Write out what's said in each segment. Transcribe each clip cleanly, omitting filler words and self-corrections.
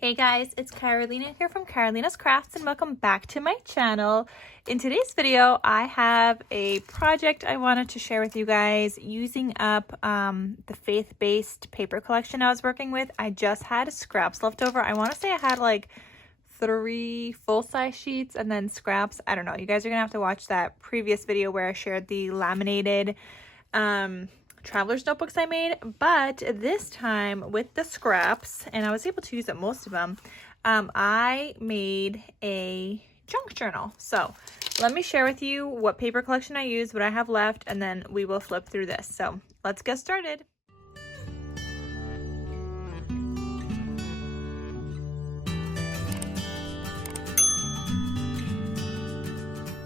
Hey guys, it's Carolina here from KarolinasKrafts and welcome back to my channel. In today's video, I have a project I wanted to share with you guys using up the faith-based paper collection I was working with. I just had scraps left over. I want to say I had like 3 full-size sheets and then scraps. I don't know. You guys are going to have to watch that previous video where I shared the laminated traveler's notebooks I made, but this time with the scraps, and I was able to use up most of them, I made a junk journal. So let me share with you what paper collection I used, what I have left, and then we will flip through this. So let's get started.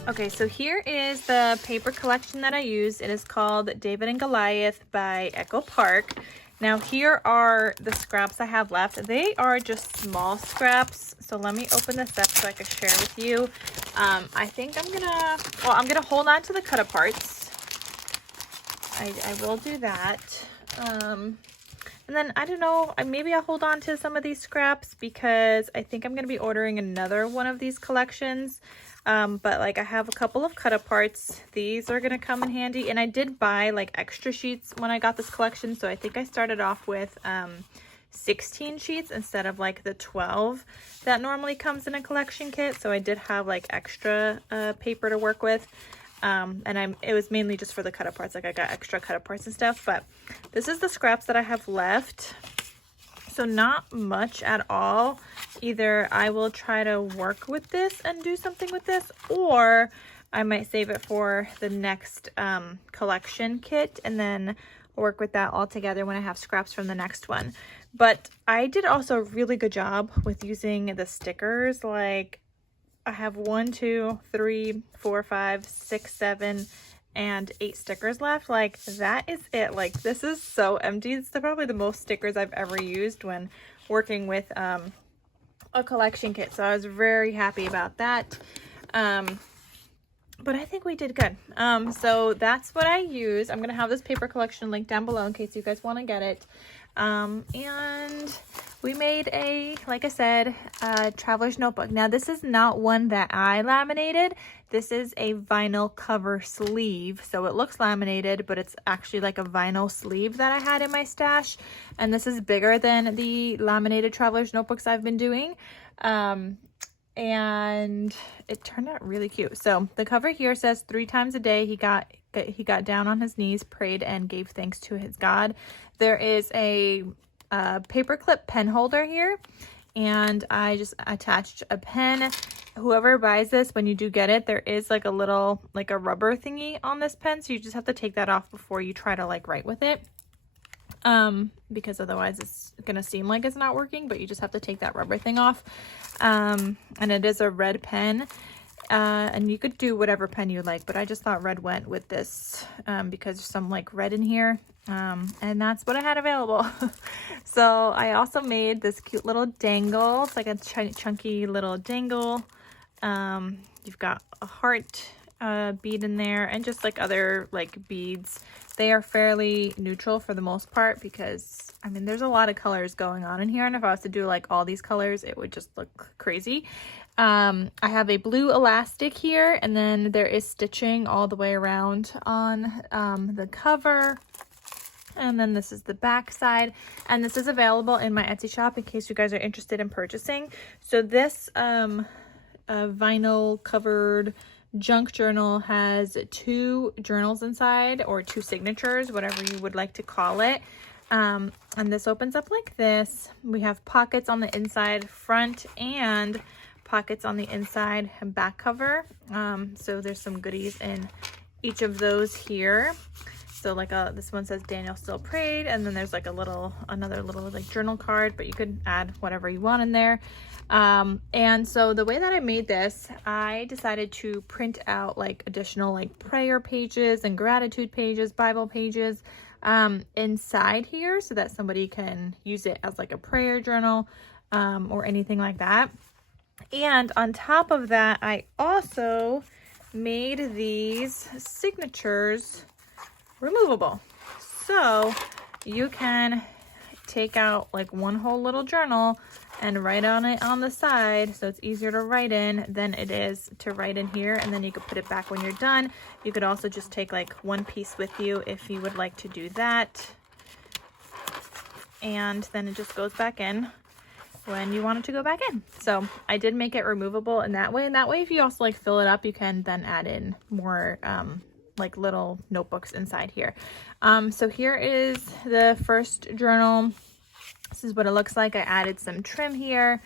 Okay, so here is the paper collection that I use. It is called David and Goliath by Echo Park. Now here are the scraps I have left. They are just small scraps. So let me open this up so I can share with you. I think I'm gonna hold on to the cut aparts. I will do that. And then I don't know, maybe I'll hold on to some of these scraps because I think I'm gonna be ordering another one of these collections. But like I have a couple of cut aparts. These are gonna come in handy, and I did buy like extra sheets when I got this collection, so I think I started off with 16 sheets instead of like the 12 that normally comes in a collection kit. So I did have like extra paper to work with, and it was mainly just for the cut aparts. Like I got extra cut aparts and stuff. But this is the scraps that I have left. So not much at all. Either I will try to work with this and do something with this, or I might save it for the next collection kit and then work with that all together when I have scraps from the next one. But I did also a really good job with using the stickers. Like I have 1, 2, 3, 4, 5, 6, 7, and 8 stickers left. Like that is it. Like this is so empty. It's probably the most stickers I've ever used when working with a collection kit, so I was very happy about that. But I think we did good. So that's what I use. I'm gonna have this paper collection linked down below in case you guys want to get it. And we made like I said, a traveler's notebook. Now this is not one that I laminated. This is a vinyl cover sleeve. So it looks laminated, but it's actually like a vinyl sleeve that I had in my stash. And this is bigger than the laminated traveler's notebooks I've been doing. And it turned out really cute. So the cover here says 3 times a day he got down on his knees, prayed, and gave thanks to his God. There is a paperclip pen holder here, and I just attached a pen. Whoever buys this, when you do get it, there is like a little like a rubber thingy on this pen, so you just have to take that off before you try to like write with it, because otherwise it's gonna seem like it's not working, but you just have to take that rubber thing off. And it is a red pen, and you could do whatever pen you like, but I just thought red went with this because there's some like red in here, and that's what I had available. So I also made this cute little dangle. It's like a chunky little dangle. You've got a heart bead in there, and just like other like beads. They are fairly neutral for the most part because I mean there's a lot of colors going on in here, and if I was to do like all these colors it would just look crazy. I have a blue elastic here, and then there is stitching all the way around on the cover. And then this is the back side, and this is available in my Etsy shop in case you guys are interested in purchasing. So this vinyl covered junk journal has 2 journals inside, or 2 signatures, whatever you would like to call it. And this opens up like this. We have pockets on the inside front and pockets on the inside and back cover. So there's some goodies in each of those here. So like this one says Daniel still prayed, and then there's like another little like journal card, but you could add whatever you want in there. And so the way that I made this, I decided to print out like additional like prayer pages and gratitude pages, Bible pages inside here, so that somebody can use it as like a prayer journal or anything like that. And on top of that, I also made these signatures removable. So you can take out like one whole little journal and write on it on the side, so it's easier to write in than it is to write in here, and then you could put it back when you're done. You could also just take like one piece with you if you would like to do that, and then it just goes back in when you want it to go back in. So I did make it removable in that way, and that way if you also like fill it up, you can then add in more like little notebooks inside here. So here is the first journal. This is what it looks like. I added some trim here,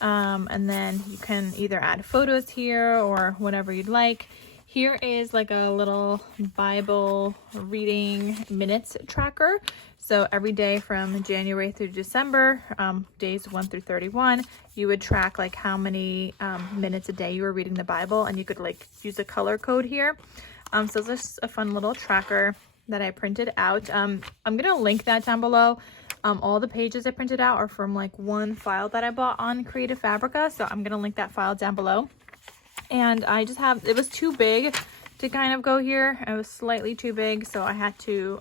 and then you can either add photos here or whatever you'd like. Here is like a little Bible reading minutes tracker. So every day from January through December, days 1 through 31, you would track like how many minutes a day you were reading the Bible, and you could like use a color code here. So this is a fun little tracker that I printed out. I'm gonna link that down below. All the pages I printed out are from like one file that I bought on Creative Fabrica, so I'm gonna link that file down below. And I just have, it was too big to kind of go here. It was slightly too big, so I had to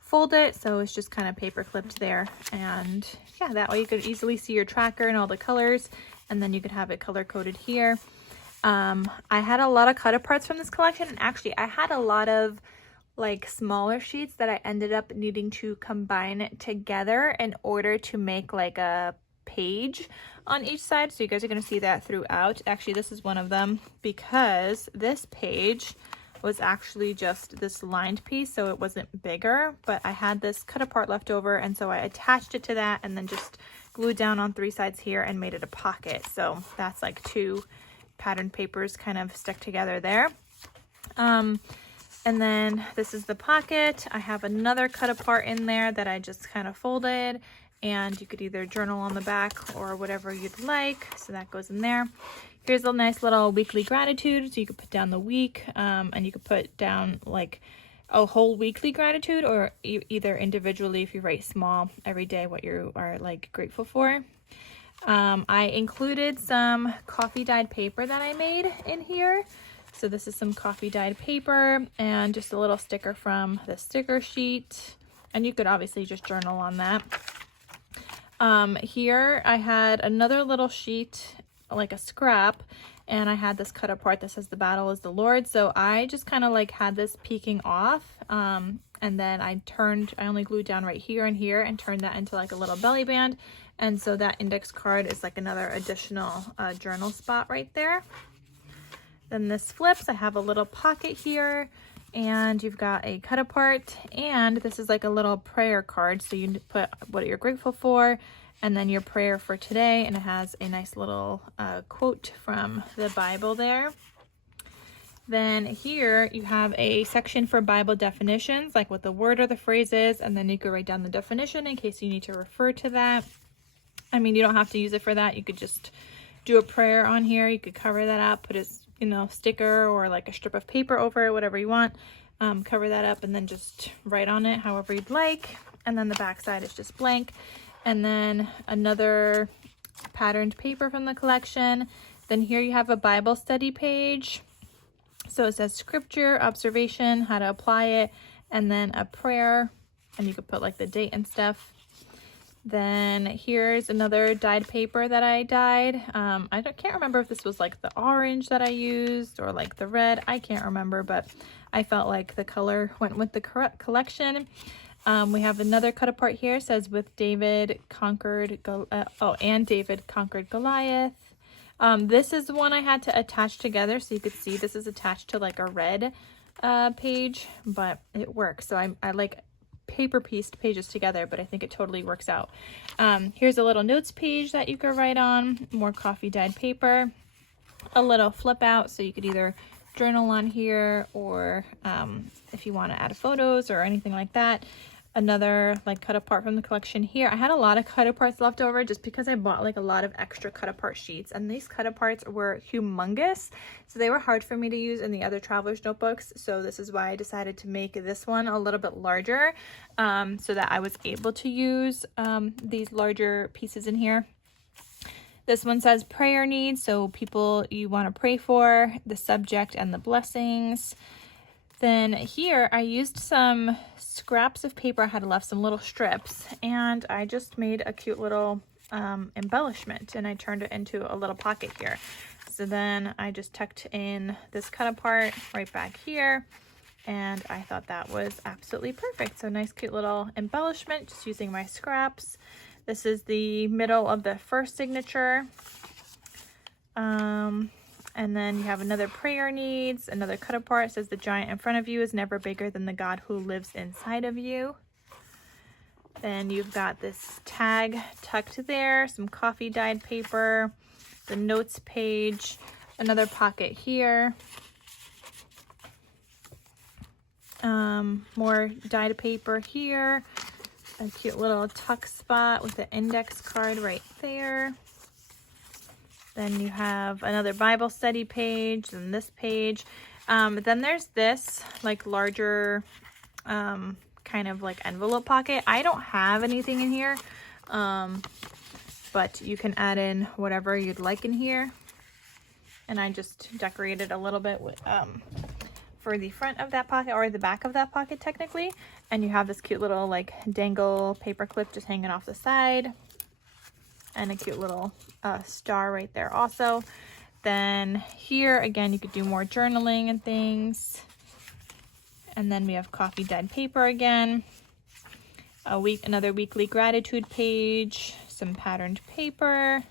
fold it, so it's just kind of paper clipped there. And yeah, that way you could easily see your tracker and all the colors, and then you could have it color coded here. I had a lot of cut aparts from this collection, and actually I had a lot of like smaller sheets that I ended up needing to combine together in order to make like a page on each side. So you guys are going to see that throughout. Actually, this is one of them, because this page was actually just this lined piece, so it wasn't bigger, but I had this cut apart left over, and so I attached it to that and then just glued down on 3 sides here and made it a pocket. So that's like 2 patterned papers kind of stuck together there. And then this is the pocket. I have another cut apart in there that I just kind of folded, and you could either journal on the back or whatever you'd like. So that goes in there. Here's a nice little weekly gratitude. So you could put down the week, and you could put down like a whole weekly gratitude, or either individually if you write small every day what you are like grateful for. I included some coffee dyed paper that I made in here. So this is some coffee dyed paper and just a little sticker from the sticker sheet. And you could obviously just journal on that. Here I had another little sheet, like a scrap, and I had this cut apart that says the battle is the Lord. So I just kind of like had this peeking off. And then I only glued down right here and here and turned that into like a little belly band. And so that index card is like another additional journal spot right there. Then this flips. I have a little pocket here, and you've got a cut apart, and this is like a little prayer card. So you put what you're grateful for, and then your prayer for today, and it has a nice little quote from the Bible there. Then here you have a section for Bible definitions, like what the word or the phrase is, and then you could write down the definition in case you need to refer to that. I mean, you don't have to use it for that. You could just do a prayer on here. You could cover that up, put a sticker or like a strip of paper over it, whatever you want. Cover that up and then just write on it however you'd like. And then the back side is just blank. And then another patterned paper from the collection. Then here you have a Bible study page. So it says scripture, observation, how to apply it, and then a prayer. And you could put like the date and stuff. Then here's another dyed paper that I dyed. Can't remember if this was like the orange that I used or like the red. I can't remember, but I felt like the color went with the correct collection. We have another cut apart here. It says with David conquered David conquered Goliath. This is the one I had to attach together, so you could see this is attached to like a red page, but it works. So I like paper pieced pages together, but I think it totally works out. Here's a little notes page that you could write on, more coffee dyed paper, a little flip out, so you could either journal on here or if you want to add photos or anything like that. Another like cut apart from the collection here. I had a lot of cut aparts left over just because I bought like a lot of extra cut apart sheets, and these cut aparts were humongous, so they were hard for me to use in the other traveler's notebooks. So this is why I decided to make this one a little bit larger, so that I was able to use these larger pieces in here. This one says prayer needs, so people you want to pray for, the subject and the blessings. Then here I used some scraps of paper I had left, some little strips, and I just made a cute little embellishment, and I turned it into a little pocket here. So then I just tucked in this cut apart right back here, and I thought that was absolutely perfect. So nice cute little embellishment just using my scraps. This is the middle of the first signature. And then you have another prayer needs, another cut apart. It says the giant in front of you is never bigger than the God who lives inside of you. Then you've got this tag tucked there, some coffee dyed paper, the notes page, another pocket here, more dyed paper here, a cute little tuck spot with the index card right there. Then you have another Bible study page and this page. Then there's this like larger kind of like envelope pocket. I don't have anything in here, but you can add in whatever you'd like in here. And I just decorated a little bit with for the front of that pocket, or the back of that pocket technically. And you have this cute little like dangle paper clip just hanging off the side, and a cute little star right there also. Then here again, you could do more journaling and things. And then we have coffee dyed paper again, another weekly gratitude page, some patterned paper,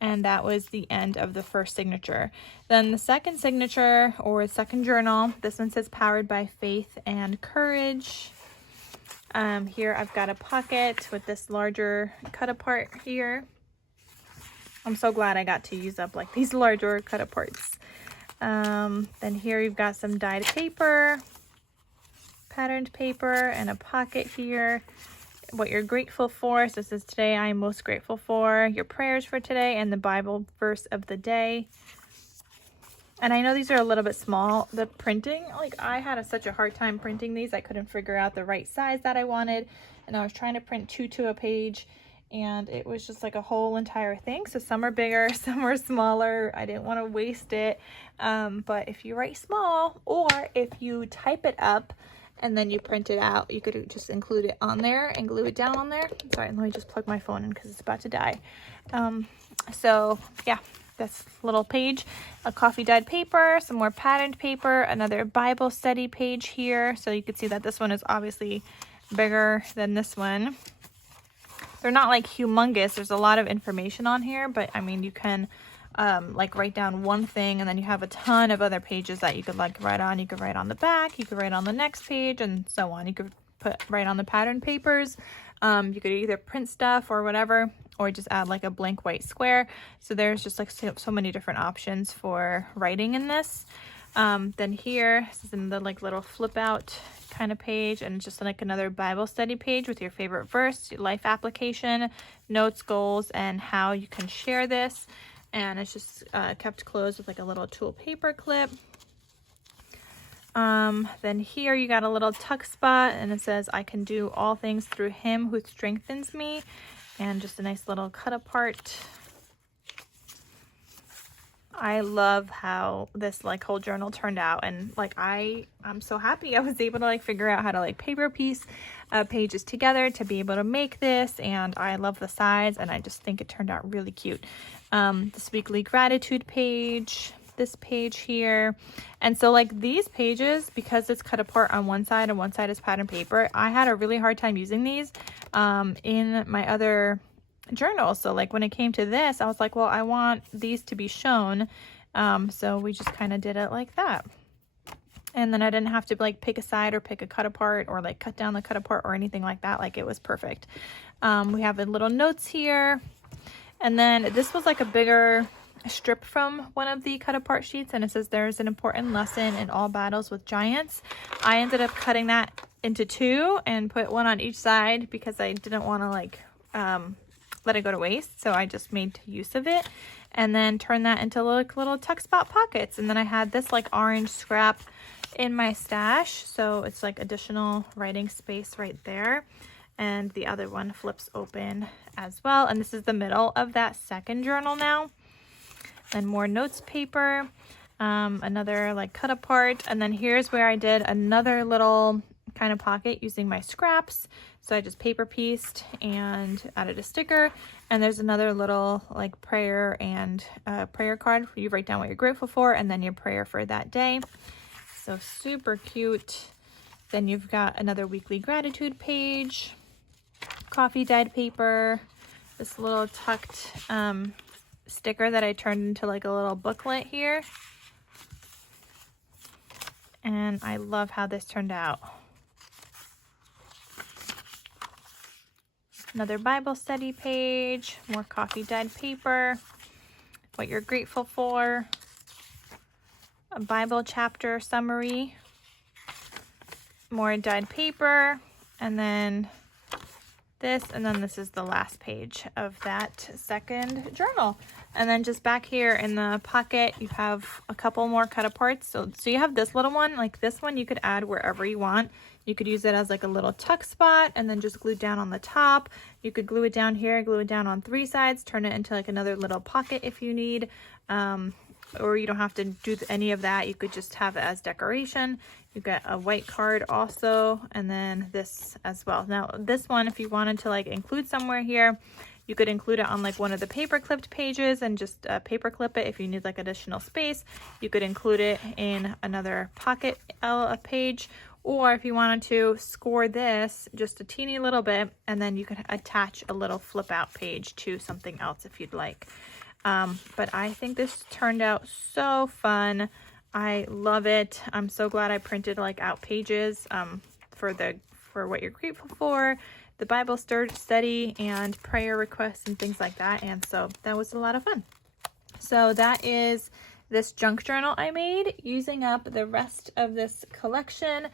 and that was the end of the first signature. Then the second signature, or second journal, this one says powered by faith and courage. Here I've got a pocket with this larger cut apart here. I'm so glad I got to use up like these larger cut aparts. Then here you've got some dyed paper, patterned paper, and a pocket here. What you're grateful for. So this is today I am most grateful for, your prayers for today, and the Bible verse of the day. And I know these are a little bit small. The printing, like I had such a hard time printing these. I couldn't figure out the right size that I wanted. And I was trying to print 2 to a page, and it was just like a whole entire thing. So some are bigger, some are smaller. I didn't want to waste it. But if you write small, or if you type it up and then you print it out, you could just include it on there and glue it down on there. Sorry, let me just plug my phone in because it's about to die. So yeah, this little page, a coffee dyed paper, some more patterned paper, another Bible study page here. So you can see that this one is obviously bigger than this one. They're not like humongous. There's a lot of information on here, but I mean, you can like write down one thing, and then you have a ton of other pages that you could like write on. You could write on the back, you could write on the next page, and so on. You could write on the pattern papers. You could either print stuff or whatever, or just add like a blank white square. So there's just like so many different options for writing in this. Then here, this is in the like little flip out kind of page, and it's just like another Bible study page with your favorite verse, your life application, notes, goals, and how you can share this. And it's just kept closed with like a little tool paper clip. Then here you got a little tuck spot, and it says I can do all things through him who strengthens me, and just a nice little cut apart. I love how this like whole journal turned out, and like I'm so happy I was able to like figure out how to like paper piece pages together to be able to make this, and I love the size, and I just think it turned out really cute. This weekly gratitude page, this page here, and so like these pages, because it's cut apart on one side and one side is pattern paper, I had a really hard time using these in my other journal. So like when it came to this, I was like, well, I want these to be shown, so we just kind of did it like that. And then I didn't have to like pick a side or pick a cut apart or like cut down the cut apart or anything like that. Like it was perfect. We have a little notes here, and then this was like a bigger strip from one of the cut apart sheets, and it says there's an important lesson in all battles with giants. I ended up cutting that into 2 and put one on each side because I didn't want to like let it go to waste, so I just made use of it, and then turned that into like little tuck spot pockets. And then I had this like orange scrap in my stash, so it's like additional writing space right there, and the other one flips open as well. And this is the middle of that second journal now. And more notes paper, another like cut apart, and then here's where I did another little kind of pocket using my scraps. So I just paper pieced and added a sticker. And there's another little like prayer and prayer card where you write down what you're grateful for and then your prayer for that day. So super cute. Then you've got another weekly gratitude page, coffee dyed paper, this little tucked sticker that I turned into like a little booklet here. And I love how this turned out. Another Bible study page, more coffee dyed paper, what you're grateful for, a Bible chapter summary, more dyed paper, and then this, and then this is the last page of that second journal. And then just back here in the pocket, you have a couple more cut aparts. So you have this little one, like this one you could add wherever you want. You could use it as like a little tuck spot and then just glue down on the top. You could glue it down here, glue it down on 3 sides, turn it into like another little pocket if you need. Or you don't have to do any of that. You could just have it as decoration. You get a white card also, and then this as well. Now this one, if you wanted to like include somewhere here, you could include it on like one of the paper clipped pages and just paper clip it if you need like additional space. You could include it in another pocket page, or if you wanted to score this just a teeny little bit, and then you could attach a little flip out page to something else if you'd like. But I think this turned out so fun. I love it. I'm so glad I printed like out pages for what you're grateful for, the Bible study and prayer requests and things like that. And so that was a lot of fun. So that is this junk journal I made using up the rest of this collection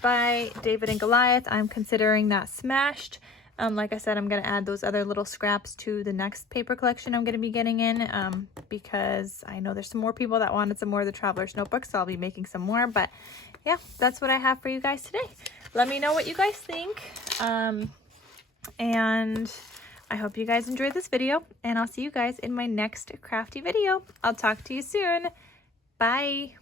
by David and Goliath. I'm considering that smashed. Like I said, I'm going to add those other little scraps to the next paper collection I'm going to be getting in, because I know there's some more people that wanted some more of the Traveler's Notebooks, so I'll be making some more. But yeah, that's what I have for you guys today. Let me know what you guys think, and I hope you guys enjoyed this video, and I'll see you guys in my next crafty video. I'll talk to you soon. Bye.